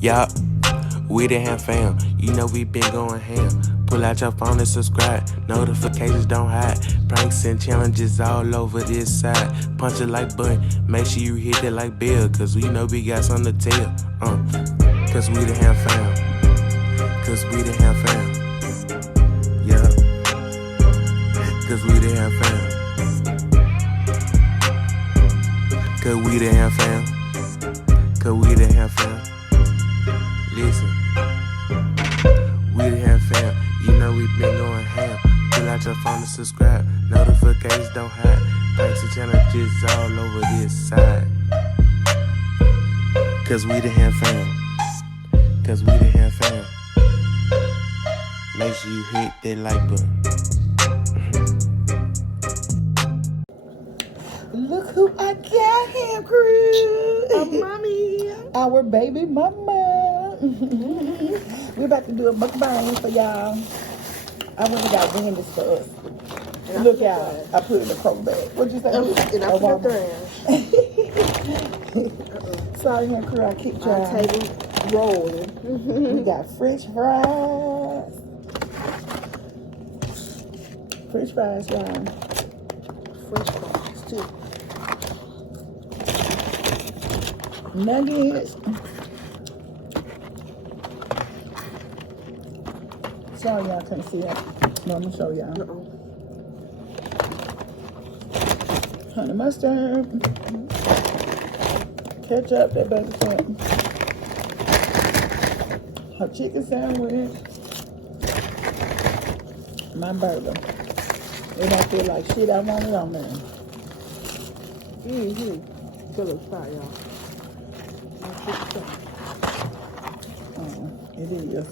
Yup, we the ham fam. You know we been going ham. Pull out your phone and subscribe. Notifications don't hide. Pranks and challenges all over this side. Punch it like Bun. Make sure you hit it like Bill. Cause we know we got something to tell. Cause we the ham fam. Cause we the ham fam. Yup. Cause we the ham fam. Cause we the ham fam. Cause we the ham fam. Listen. We the ham fam. You know we been going ham. Pull out your phone and subscribe. Notifications don't hide. Thanks to challenges all over this side. Cause we the ham fam. Cause we the ham fam. Make sure you hit that like button. Look who I got here, crew. Oh, mommy. Our baby mama. We're about to do a mukbang for y'all. I went and got Wendy's for us. Look, y'all. I put it in the crock bag. What'd you say? And I put the trash. Sorry, here, crew. I keep Our trying. table rolling. We got French fries. French fries, y'all. French fries, too. Nuggets. Sorry, y'all can't see that. No, I'm gonna show y'all. Honey mustard. Ketchup, that baby ketchup. Her chicken sandwich. My burger. It don't feel like shit. I want it on there. Good looks fire, y'all. It is.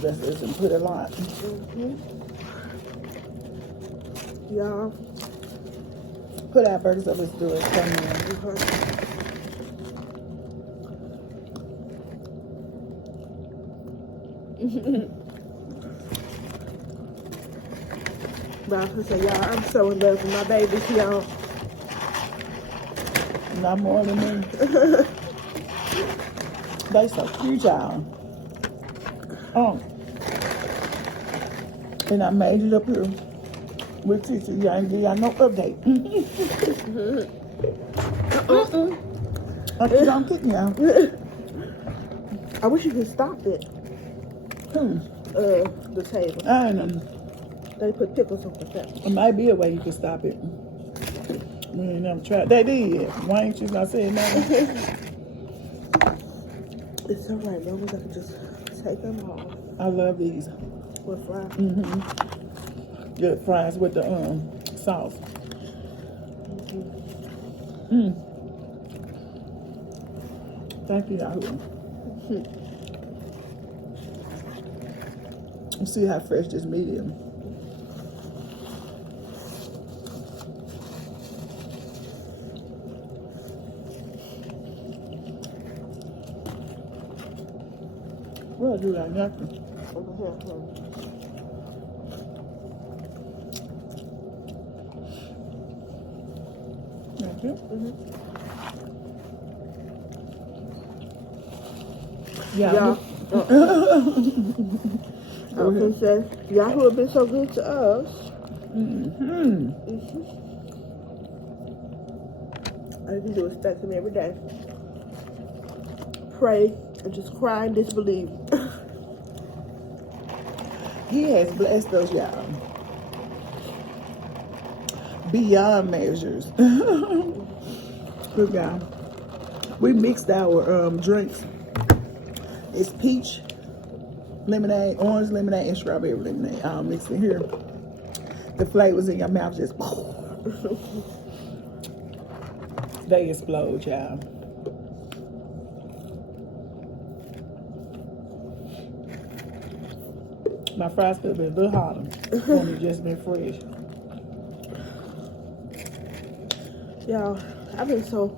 Just doesn't put a lot. Y'all. Put our burgers up. Let's do it. Come in. But I was gonna say, y'all, I'm so in love with my babies, y'all. Not more than me. They so cute, y'all. And I made it up here with teacher. Y'all ain't give y'all no update. I keep on kicking y'all. I wish you could stop it. The table. I don't know. They put tickles on the table. It might be a way you can stop it. We ain't never tried. They did. Why ain't you not saying nothing? It's alright, long as I can just take them off. I love these. With fries. Good fries with the sauce. Thank you, Yahoo. You see how fresh this meat is. Well, I do like nothing. Thank you. Yeah. Y'all. I was gonna say, y'all who have been so good to us. All you can do is thank him every day. Pray and just cry and disbelieve. He has blessed us, y'all. Beyond measures. Look, y'all. We mixed our drinks. It's peach lemonade, orange lemonade, and strawberry lemonade all mixed in here. The flavors in your mouth just they explode, y'all. My fries could have been a little hotter when it just been fresh. Y'all, I've been so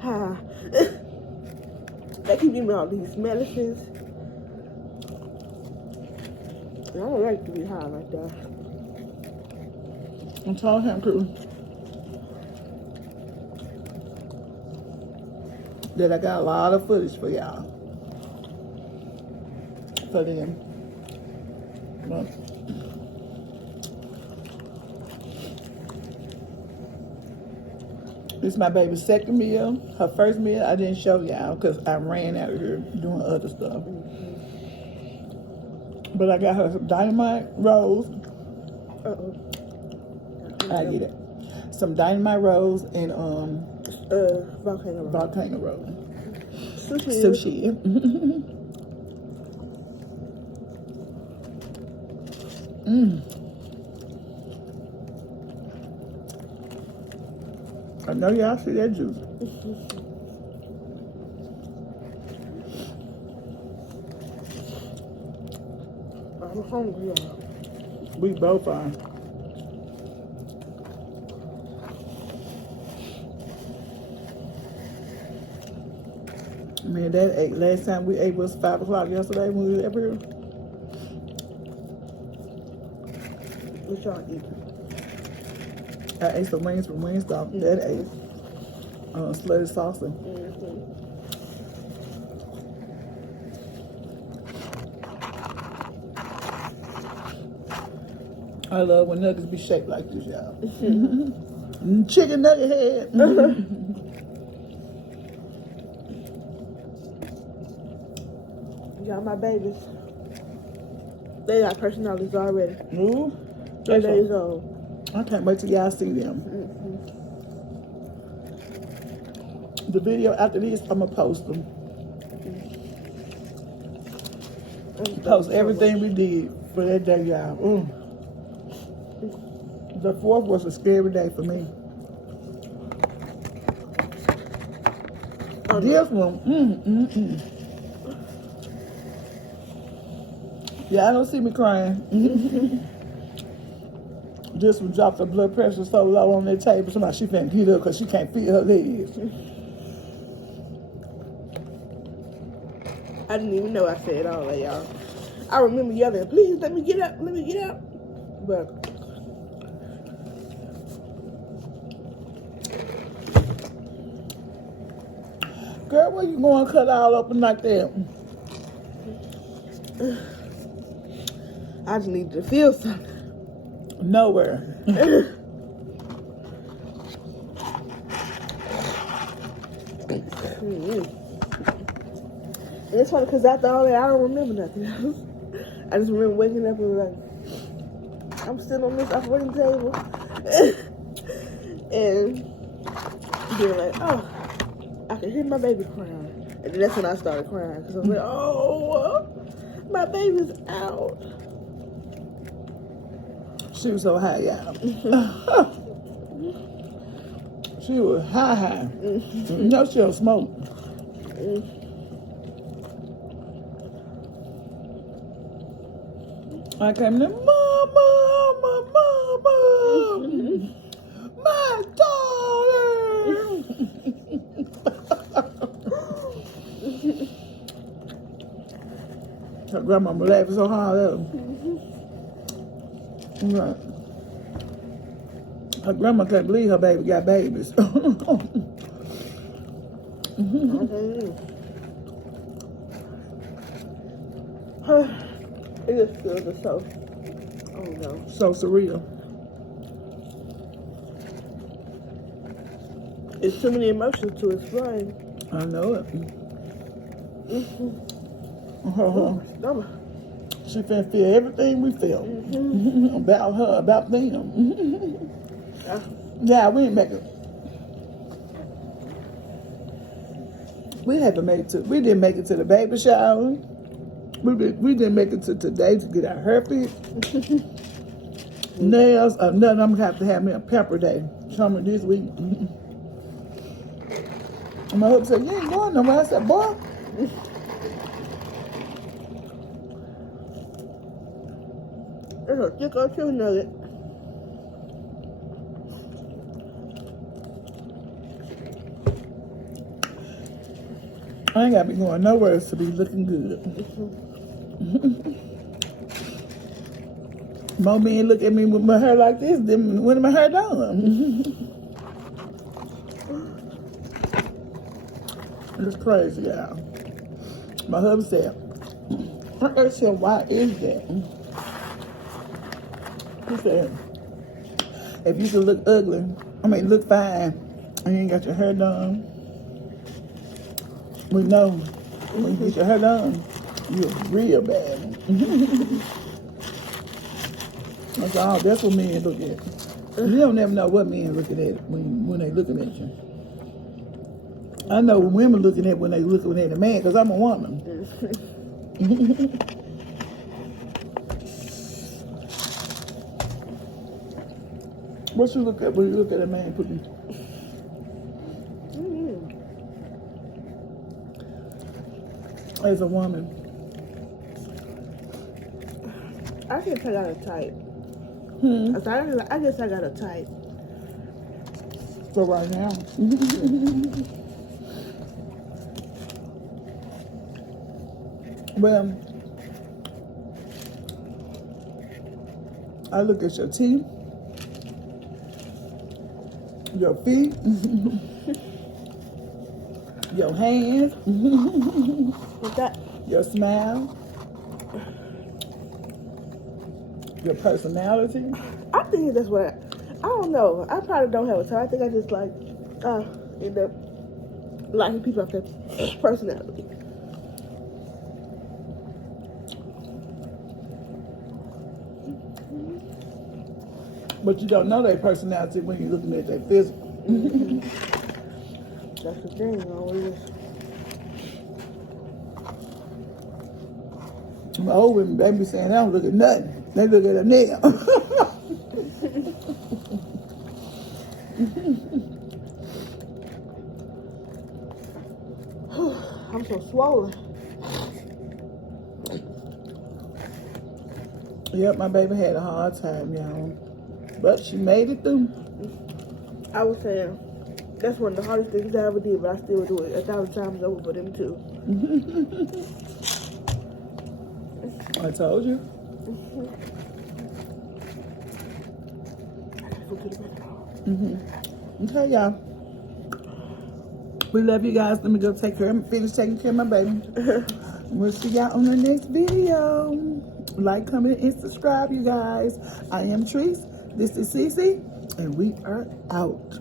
high. They keep giving me all these medicines. And I don't like to be high like that. I'm telling him, crew. that I got a lot of footage for y'all. For them. But this is my baby's second meal. Her first meal I didn't show y'all because I ran out of here doing other stuff. But I got her some dynamite rolls. I get it. Some dynamite rolls and volcano roll. Sushi. I know y'all see that juice. I'm hungry, y'all. We both are. Man, that ate. Last time we ate was 5 o'clock yesterday when we were up here. What y'all eat? I ate some wings from Wingstop. That ate slutty salsa. I love when nuggets be shaped like this, y'all. Chicken nugget head. Y'all, my babies. They got personalities already. Ooh, 3 days old. I can't wait till y'all see them. The video after this, I'm gonna post them. Post everything we did for that day, y'all. The 4th was a scary day for me. This one, Yeah, I don't see me crying. This one dropped her blood pressure so low on that table. Somebody she finna get up because she can't feel her legs. I didn't even know I said all that, y'all. I remember yelling, please let me get up, let me get up. But girl, where you going cut all open like that? I just needed to feel something. Nowhere. And it's funny because after all that, I don't remember nothing else. I just remember waking up and like, I'm still on this operating table. And being like, oh, I can hear my baby crying. And then that's when I started crying because I was like, oh, my baby's out. She was so high, y'all. She was high. You know she don't smoke. I came to mama, my darling. Her grandmama laughing so hard at her. Right. Her grandma can't believe her baby got babies. It just feels so, oh no. So surreal. It's too many emotions to explain. I know it. Stomach. She finna feel everything we felt about her, about them. Yeah, we didn't make it. We didn't make it to the baby shower. We didn't make it to today to get our hair fixed. Nails, nothing. I'm gonna have to have me a pepper day coming this week. And my husband said, you ain't going nowhere. I said, boy. It's a thick old chicken nugget. I ain't gotta be going nowhere to be looking good. More men look at me with my hair like this than when my hair done. It's crazy, y'all. My husband said, I asked him, why is that? He said, if you can look ugly, look fine, and you ain't got your hair done, we know when you get your hair done, you're real bad. That's all. That's what men look at. You don't never know what men looking at when they looking at you. I know what women looking at when they looking at a man, because I'm a woman. What you look at when you look at a man putting? As a woman, I guess I got a type. I guess I got a type. for right now. Well, I look at your teeth, your feet, your hands, What's that? your smile, your personality. I think that's what I don't know. I probably don't have a type. I think I just like end up liking people off their personality. But you don't know their personality when you're looking at their physical. That's the thing, always. My old women, they be saying, I don't look at nothing. They look at a nail. I'm so swollen. Yep, my baby had a hard time, y'all. But she made it through. I was saying, that's one of the hardest things I ever did, but I still do it 1,000 times over for them too. I told you. Okay, y'all. We love you guys. Let me go finish taking care of my baby. We'll see y'all on the next video. Like, comment, and subscribe, you guys. I am Treese. This is Cece, and we are out.